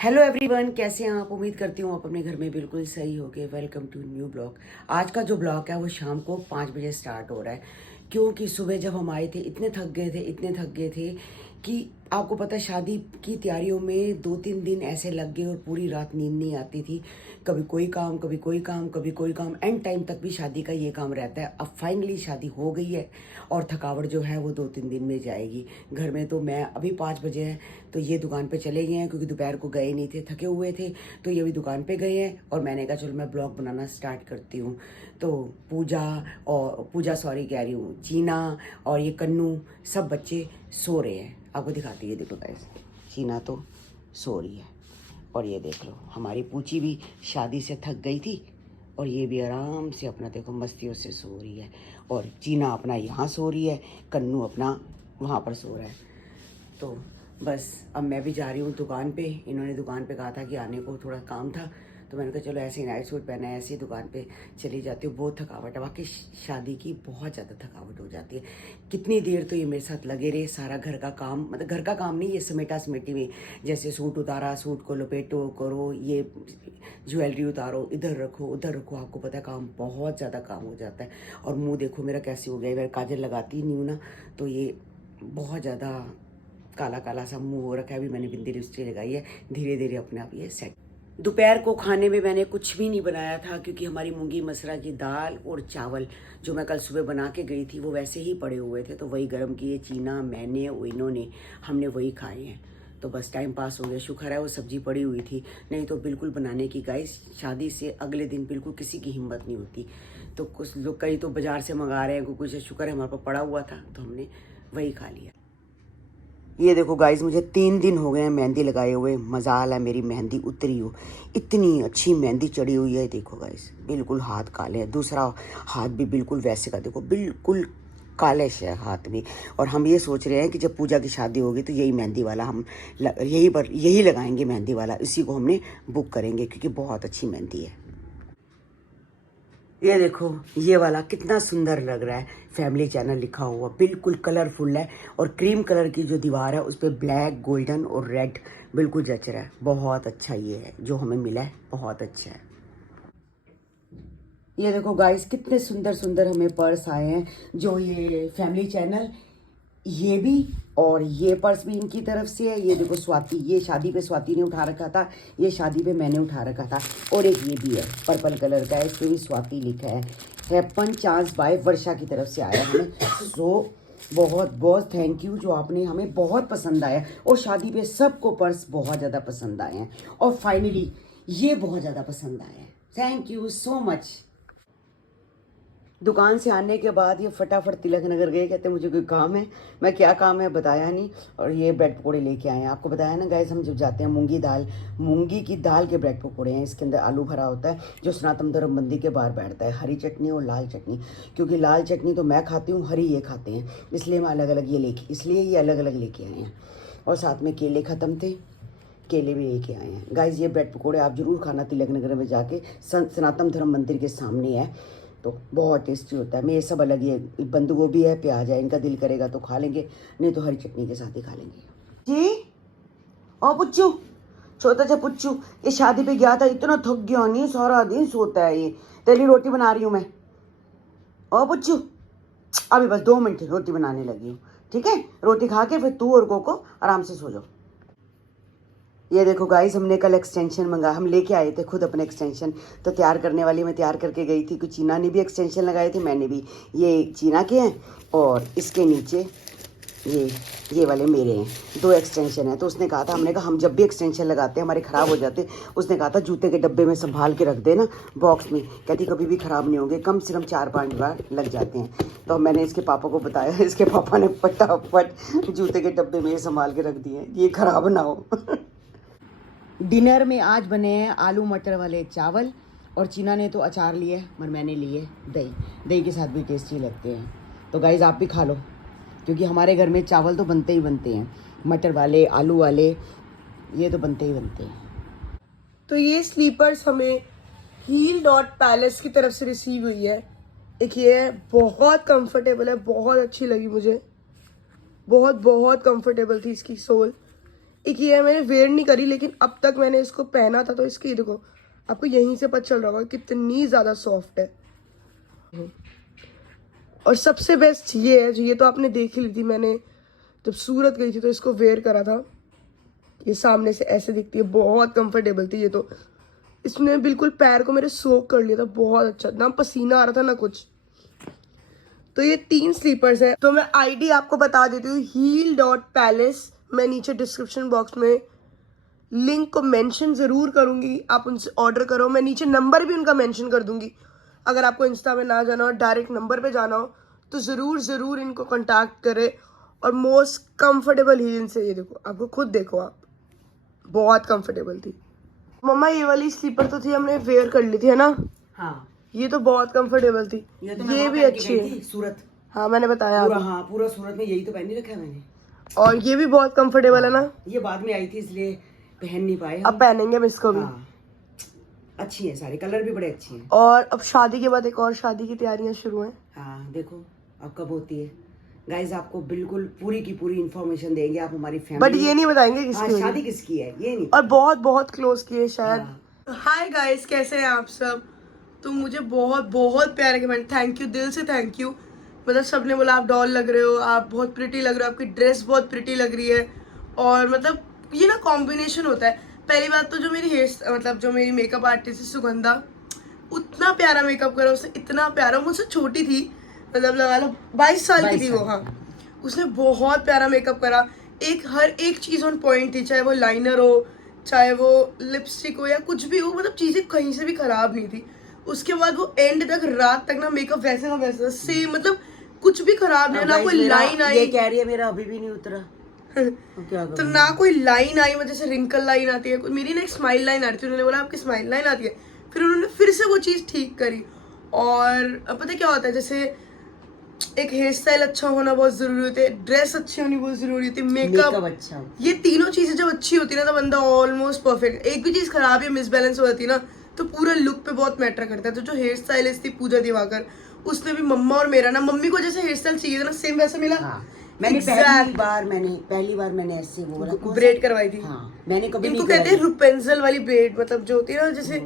Hello everyone, कैसे हैं आप। उम्मीद करती हूँ आप अपने घर में बिल्कुल सही होगे। Welcome to new blog. आज का जो ब्लॉग है वो शाम को 5 बजे स्टार्ट हो रहा है, क्योंकि सुबह जब हम आए थे इतने थक गए थे कि आपको पता है शादी की तैयारियों में 2-3 दिन ऐसे लग गए और पूरी रात नींद नहीं आती थी। कभी कोई काम, कभी कोई काम, कभी कोई काम, एंड टाइम तक भी शादी का ये काम रहता है। अब फाइनली शादी हो गई है और थकावट जो है वो 2-3 दिन में जाएगी। घर में तो मैं अभी 5 बजे है तो ये दुकान पे चले गए हैं, क्योंकि दोपहर को गए नहीं थे, थके हुए थे, तो ये भी दुकान पे गए हैं। और मैंने कहा चलो मैं ब्लॉग बनाना स्टार्ट करती हूँ। तो पूजा सॉरी कह रही हूँ, चीना और ये कन्नू सब बच्चे सो रहे हैं। आपको दिखाती है, देखो गाइस, चीना तो सो रही है और ये देख लो हमारी पूची भी शादी से थक गई थी और ये भी आराम से अपना देखो मस्तियों से सो रही है। और चीना अपना यहाँ सो रही है, कन्नू अपना वहाँ पर सो रहा है। तो बस अब मैं भी जा रही हूँ दुकान पे। इन्होंने दुकान पे कहा था कि आने को, थोड़ा काम था, तो मैंने कहा चलो ऐसे ही नाइट सूट पहना है, ऐसे ही दुकान पे चली जाती हूँ। बहुत थकावट है वाकई, शादी की बहुत ज़्यादा थकावट हो जाती है। कितनी देर तो ये मेरे साथ लगे रहे, सारा घर का काम, मतलब घर का काम नहीं, ये समेटा समेटी में, जैसे सूट उतारा, सूट को लपेटो करो, ये ज्वेलरी उतारो, इधर रखो उधर रखो। आपको पता है काम, बहुत ज़्यादा काम हो जाता है। और मुँह देखो मेरा कैसे हो गया, मैं काजल लगाती नहीं हूँ ना, तो ये बहुत ज़्यादा काला काला सा मुंह हो रखा है। अभी मैंने बिंदी लिपस्टिक लगाई है, धीरे धीरे अपने आप ये सेट। दोपहर को खाने में मैंने कुछ भी नहीं बनाया था, क्योंकि हमारी मूंगी मसरा की दाल और चावल जो मैं कल सुबह बना के गई थी वो वैसे ही पड़े हुए थे, तो वही गर्म किए। चीना, मैंने और इन्होंने, हमने वही खाए हैं। तो बस टाइम पास हो गया। शुक्र है वो सब्जी पड़ी हुई थी, नहीं तो बिल्कुल बनाने की गाइस शादी से अगले दिन बिल्कुल किसी की हिम्मत नहीं होती। तो कुछ लोग, कई तो बाजार से मंगा रहे हैं, कुछ शुक्र है हमारे पास पड़ा हुआ था तो हमने वही खा लिया। ये देखो गाइस, मुझे 3 दिन हो गए हैं मेहंदी लगाए हुए। मजाल है मेरी मेहंदी उतरी हो, इतनी अच्छी मेहंदी चढ़ी हुई है। देखो गाइस, बिल्कुल हाथ काले हैं, दूसरा हाथ भी बिल्कुल वैसे का, देखो बिल्कुल कालिश है हाथ भी। और हम ये सोच रहे हैं कि जब पूजा की शादी होगी तो यही मेहंदी वाला हम यही लगाएंगे, मेहंदी वाला इसी को हमने बुक करेंगे, क्योंकि बहुत अच्छी मेहंदी है। ये देखो ये वाला कितना सुंदर लग रहा है, फैमिली चैनल लिखा हुआ, बिल्कुल कलरफुल है। और क्रीम कलर की जो दीवार है उस पर ब्लैक, गोल्डन और रेड बिल्कुल जच रहा है। बहुत अच्छा ये है जो हमें मिला है, बहुत अच्छा है। ये देखो गाइस, कितने सुंदर सुंदर हमें पर्स आए हैं। जो ये फैमिली चैनल, ये भी और ये पर्स भी इनकी तरफ से है। ये देखो स्वाति, ये शादी पे स्वाति ने उठा रखा था, ये शादी पे मैंने उठा रखा था। और एक ये भी है पर्पल कलर का है, इस पे भी स्वाति लिखा है। हैपन चांस बाय वर्षा की तरफ से आया हमें। सो बहुत बहुत थैंक यू, जो आपने, हमें बहुत पसंद आया। और शादी पे सबको पर्स बहुत ज़्यादा पसंद आए हैं, और फाइनली ये बहुत ज़्यादा पसंद आया है। Thank you so much. दुकान से आने के बाद ये फटाफट तिलक नगर गए, कहते मुझे कोई काम है। मैं क्या काम है बताया नहीं, और ये ब्रेड पकौड़े लेके आए हैं। आपको बताया ना गाइस, हम जब जाते हैं मूंगी की दाल के ब्रेड पकौड़े हैं। इसके अंदर आलू भरा होता है, जो सनातन धर्म मंदिर के बाहर बैठता है। हरी चटनी और लाल चटनी, क्योंकि लाल चटनी तो मैं खाती हूँ, हरी ये खाते हैं, इसलिए मैं अलग अलग ये अलग अलग लेके आए हैं। और साथ में केले ख़त्म थे, केले भी लेके आए हैं। गाइस ये ब्रेड पकौड़े आप जरूर खाना, तिलक नगर में जाके, सनातन धर्म मंदिर के सामने है, तो बहुत टेस्टी होता है। मैं ये सब अलग ही है, बंद गोभी है, प्याज है, इनका दिल करेगा तो खा लेंगे, नहीं तो हरी चटनी के साथ ही खा लेंगे। जी ओ पुच्चू, छोटा सा पुच्चू, ये शादी पे गया था, इतना थक गया, नहीं सारा दिन सोता है ये। तेरी रोटी बना रही हूँ मैं, ओ पुच्चू, अभी बस 2 मिनट रोटी बनाने लगी हूँ, ठीक है। रोटी खा के फिर तू और कोको आराम से सो जाओ। ये देखो गाइस, हमने कल एक्सटेंशन मंगा, हम लेके आए थे खुद अपने एक्सटेंशन, तो तैयार करने वाली मैं तैयार करके गई थी। कुछ चीना ने भी एक्सटेंशन लगाए थे, मैंने भी। ये चीना के हैं और इसके नीचे ये वाले मेरे हैं। 2 एक्सटेंशन है। तो उसने कहा था, हमने कहा हम जब भी एक्सटेंशन लगाते हैं हमारे ख़राब हो जाते, उसने कहा था जूते के डब्बे में संभाल के रख देना, बॉक्स में, कहती कभी भी ख़राब नहीं होंगे, कम से कम 4-5 बार लग जाते हैं। तो मैंने इसके पापा को बताया, इसके पापा ने फटाफट जूते के डब्बे में संभाल के रख दिए, ये ख़राब ना हो। डिनर में आज बने हैं आलू मटर वाले चावल, और चीना ने तो अचार लिए और मैंने लिए दही। दही के साथ भी टेस्टी लगते हैं। तो गाइज़ आप भी खा लो, क्योंकि हमारे घर में चावल तो बनते ही बनते हैं, मटर वाले, आलू वाले, ये तो बनते ही बनते हैं। तो ये स्लीपर्स हमें हील डॉट पैलेस की तरफ से रिसीव हुई है। एक ये है, बहुत कंफर्टेबल है, बहुत अच्छी लगी मुझे, बहुत बहुत कंफर्टेबल थी इसकी सोल। एक ये है, मैंने वेयर नहीं करी लेकिन अब तक मैंने इसको पहना था, तो इसकी देखो आपको यहीं से पता चल रहा होगा कितनी ज़्यादा सॉफ्ट है। और सबसे बेस्ट ये है, जो ये तो आपने देख ही ली थी, मैंने जब सूरत गई थी तो इसको वेयर करा था। ये सामने से ऐसे दिखती है, बहुत कंफर्टेबल थी ये तो। इसने बिल्कुल पैर को मेरे सोक कर लिया था, बहुत अच्छा, ना पसीना आ रहा था ना कुछ। तो ये 3 स्लीपर्स है। तो मैं आईडी आपको बता देती हूँ, heel.palace। मैं नीचे डिस्क्रिप्शन बॉक्स में लिंक को मेंशन ज़रूर करूँगी, आप उनसे ऑर्डर करो। मैं नीचे नंबर भी उनका मेंशन कर दूँगी। अगर आपको इंस्टा में ना जाना हो, डायरेक्ट नंबर पे जाना हो, तो ज़रूर इनको कॉन्टैक्ट करें। और मोस्ट कंफर्टेबल हील से, ये देखो, आपको खुद देखो, आप बहुत कंफर्टेबल थी। मम्मा ये वाली स्लीपर तो थी, हमने वेयर कर ली थी, है ना? हाँ, ये तो बहुत कंफर्टेबल थी। ये तो ये भी अच्छी है, सूरत। हाँ मैंने बताया पूरा, आपको। हाँ पूरा सूरत में यही तो पहन ही रखा है मैंने। और ये भी बहुत कंफर्टेबल है ना? ये बाद में आई थी इसलिए पहन नहीं पाए अब पहनेंगे हम इसको भी। हाँ, अच्छी है, सारे कलर भी बड़े अच्छे हैं। और अब शादी के बाद एक और शादी की तैयारियां शुरू हैं। हाँ देखो अब कब होती है। गाइज आपको बिल्कुल पूरी की पूरी इन्फॉर्मेशन देंगे, आप हमारी फैमिली। बट ये नहीं बताएंगे हाँ, किसकी शादी होगी। किसकी है ये नहीं। और बहुत बहुत क्लोज की है शायद। हाँ। हाय गाइस, कैसे हैं आप सब? तो मुझे बहुत बहुत प्यारे कमेंट, थैंक यू, दिल से थैंक यू। मतलब सबने बोला आप डॉल लग रहे हो, आप बहुत प्रिटी लग रहे हो, आपकी ड्रेस बहुत प्रिटी लग रही है। और मतलब ये ना कॉम्बिनेशन होता है। पहली बात तो जो मेरी हेयर, मतलब जो मेरी मेकअप आर्टिस्ट है सुगंधा, उतना प्यारा मेकअप करा उसने, इतना प्यारा। मुझसे छोटी थी, मतलब लगा लो 22 साल की थी वो। हाँ, उसने बहुत प्यारा मेकअप करा। हर एक चीज़ ऑन पॉइंट थी, चाहे वो लाइनर हो, चाहे वो लिपस्टिक हो, या कुछ भी हो, मतलब चीज़ें कहीं से भी खराब नहीं थी। उसके बाद वो एंड तक, रात तक ना मेकअप वैसे ना वैसे सेम, मतलब कुछ भी खराब नहीं, ना कोई लाइन आई। ये कह रही है मेरा अभी भी नहीं उतरा। क्या तो ना कोई लाइन आई, मतलब जैसे रिंकल लाइन आती है, मेरी ना एक स्माइल लाइन आ रही थी, उन्होंने बोला आपकी स्माइल लाइन आती है, फिर उन्होंने फिर से वो चीज़ ठीक करी। और पता है क्या होता है, जैसे एक हेयर स्टाइल अच्छा होना बहुत जरूरी होता है, ड्रेस अच्छी होनी बहुत जरूरी होती है, मेकअप अच्छा, ये तीनों चीजें जब अच्छी होती है ना, तो बंदा ऑलमोस्ट परफेक्ट। एक भी चीज खराब या मिसबैलेंस हो जाती है ना, तो पूरा लुक पे बहुत मैटर करता है। तो जो हेयर स्टाइलिस्ट थी पूजा दिवाकर, उसने भी मम्मा और मेरा ना, मम्मी को जैसे हेयर स्टाइल चाहिए था ना, सेम वैसा मिला। हाँ, पहली बार मैंने ऐसे वो वाला ब्रेड करवाई थी। हाँ, मैंने कभी इनको नहीं कहते हैं रुपेंजल वाली ब्रेड, मतलब जो होती है ना, जैसे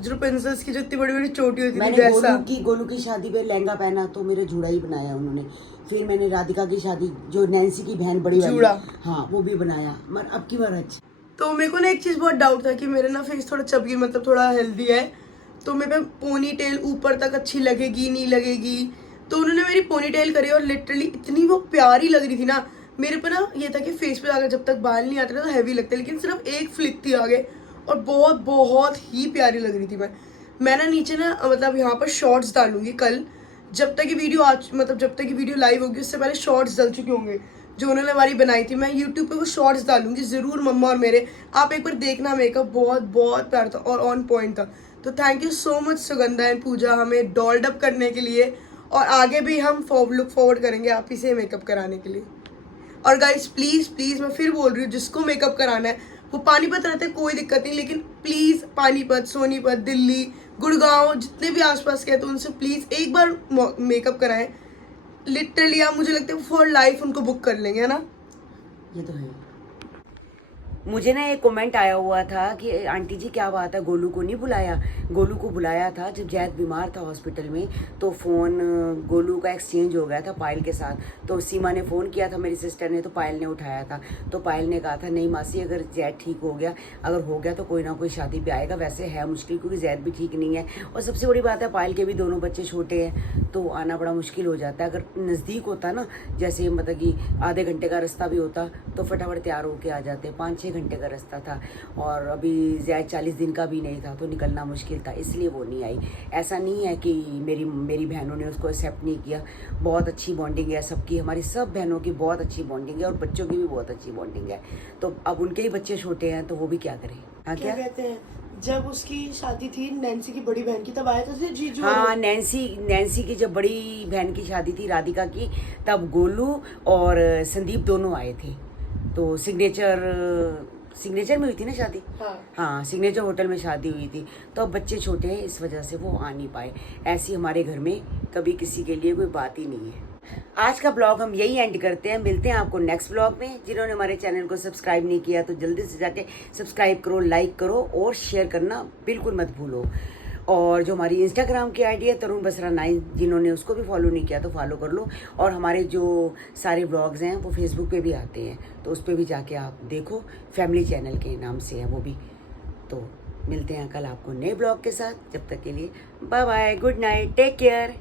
रुपेंजल्स की जो इतनी बड़ी बड़ी चोटी होती थी मैंने वैसा। गोलू की शादी पे लहंगा पहना तो मेरे जूड़ा ही बनाया उन्होंने। फिर मैंने राधिका की शादी, जो नैन्सी की बहन बड़ी वाली, जूड़ा, हाँ वो भी बनाया। मगर अब की बार अच्छी। तो मेरे को ना एक चीज़ बहुत डाउट था कि मेरे ना फेस थोड़ा चबगी, मतलब थोड़ा हेल्दी है, तो मेरे पे पोनी टेल ऊपर तक अच्छी लगेगी नहीं लगेगी। तो उन्होंने मेरी पोनी टेल करी और लिटरली इतनी वो प्यारी लग रही थी ना। मेरे पे ना ये था कि फेस पे आगे जब तक बाल नहीं आते ना तो हैवी लगता है, लेकिन सिर्फ एक फ्लिक थी आगे, और बहुत बहुत ही प्यारी लग रही थी मैं ना नीचे ना, मतलब यहाँ पर शॉर्ट्स डालूंगी कल, जब तक ये वीडियो मतलब जब तक ये वीडियो लाइव होगी उससे पहले शॉर्ट्स डल चुके होंगे जो उन्होंने हमारी बनाई थी। मैं यूट्यूब पे वो शॉर्ट्स डालूंगी ज़रूर, मम्मा और मेरे, आप एक बार देखना। मेकअप बहुत बहुत प्यारा था और ऑन पॉइंट था। तो thank you so much Sugandha and Pooja, हमें डॉल्ड अप करने के लिए, और आगे भी हम लुक फॉरवर्ड करेंगे आप ही से मेकअप कराने के लिए। और गाइस प्लीज़ प्लीज़, मैं फिर बोल रही हूँ, जिसको मेकअप कराना है वो पानीपत रहते हैं कोई दिक्कत नहीं, लेकिन प्लीज़ पानीपत, सोनीपत, दिल्ली, गुड़गांव, जितने भी आसपास के हैं, तो उनसे प्लीज़ एक बार मेकअप कराएं। लिटरली आप, मुझे लगता है फॉर लाइफ उनको बुक कर लेंगे, है ना? ये तो है। मुझे ना एक कमेंट आया हुआ था कि आंटी जी क्या बात है, गोलू को नहीं बुलाया। गोलू को बुलाया था जब जैद बीमार था हॉस्पिटल में, तो फ़ोन गोलू का एक्सचेंज हो गया था पायल के साथ। तो सीमा ने फ़ोन किया था मेरी सिस्टर ने, तो पायल ने उठाया था। तो पायल ने कहा था नहीं मासी, अगर जैद ठीक हो गया, अगर हो गया तो कोई ना कोई शादी पे आएगा। वैसे है मुश्किल क्योंकि जैद भी ठीक नहीं है, और सबसे बड़ी बात है पायल के भी दोनों बच्चे छोटे हैं, तो आना बड़ा मुश्किल हो जाता है। अगर नज़दीक होता ना, जैसे मतलब कि आधे घंटे का रास्ता भी होता, तो फटाफट तैयार होके आ जाते। 5-6 घंटे का रास्ता था, और अभी ज़्यादा 40 दिन का भी नहीं था, तो निकलना मुश्किल था, इसलिए वो नहीं आई। ऐसा नहीं है कि मेरी बहनों ने उसको एक्सेप्ट नहीं किया। बहुत अच्छी बॉन्डिंग है सबकी, हमारी सब बहनों की बहुत अच्छी बॉन्डिंग है, और बच्चों की भी बहुत अच्छी बॉन्डिंग है। तो अब उनके ही बच्चे छोटे हैं, तो वो भी क्या करें। हाँ, क्या कहते हैं, जब उसकी शादी थी नैन्सी की बड़ी बहन की, तब आया था जीजू। हाँ, नैन्सी की जब बड़ी बहन की शादी थी राधिका की, तब गोलू और संदीप दोनों आए थे। तो सिग्नेचर में हुई थी ना शादी। हाँ, सिग्नेचर होटल में शादी हुई थी। तो अब बच्चे छोटे हैं, इस वजह से वो आ नहीं पाए। ऐसी हमारे घर में कभी किसी के लिए कोई बात ही नहीं है। आज का ब्लॉग हम यही एंड करते हैं। मिलते हैं आपको नेक्स्ट ब्लॉग में। जिन्होंने हमारे चैनल को सब्सक्राइब नहीं किया तो जल्दी से जाके सब्सक्राइब करो, लाइक करो और शेयर करना बिल्कुल मत भूलो। और जो हमारी इंस्टाग्राम की आईडी है तरुण बसरा 9, जिन्होंने उसको भी फॉलो नहीं किया तो फॉलो कर लो। और हमारे जो सारे ब्लॉग्स हैं वो फेसबुक पे भी आते हैं, तो उस पर भी जाके आप देखो, फैमिली चैनल के नाम से है वो भी। तो मिलते हैं कल आपको नए ब्लॉग के साथ। जब तक के लिए bye bye, good night, take care.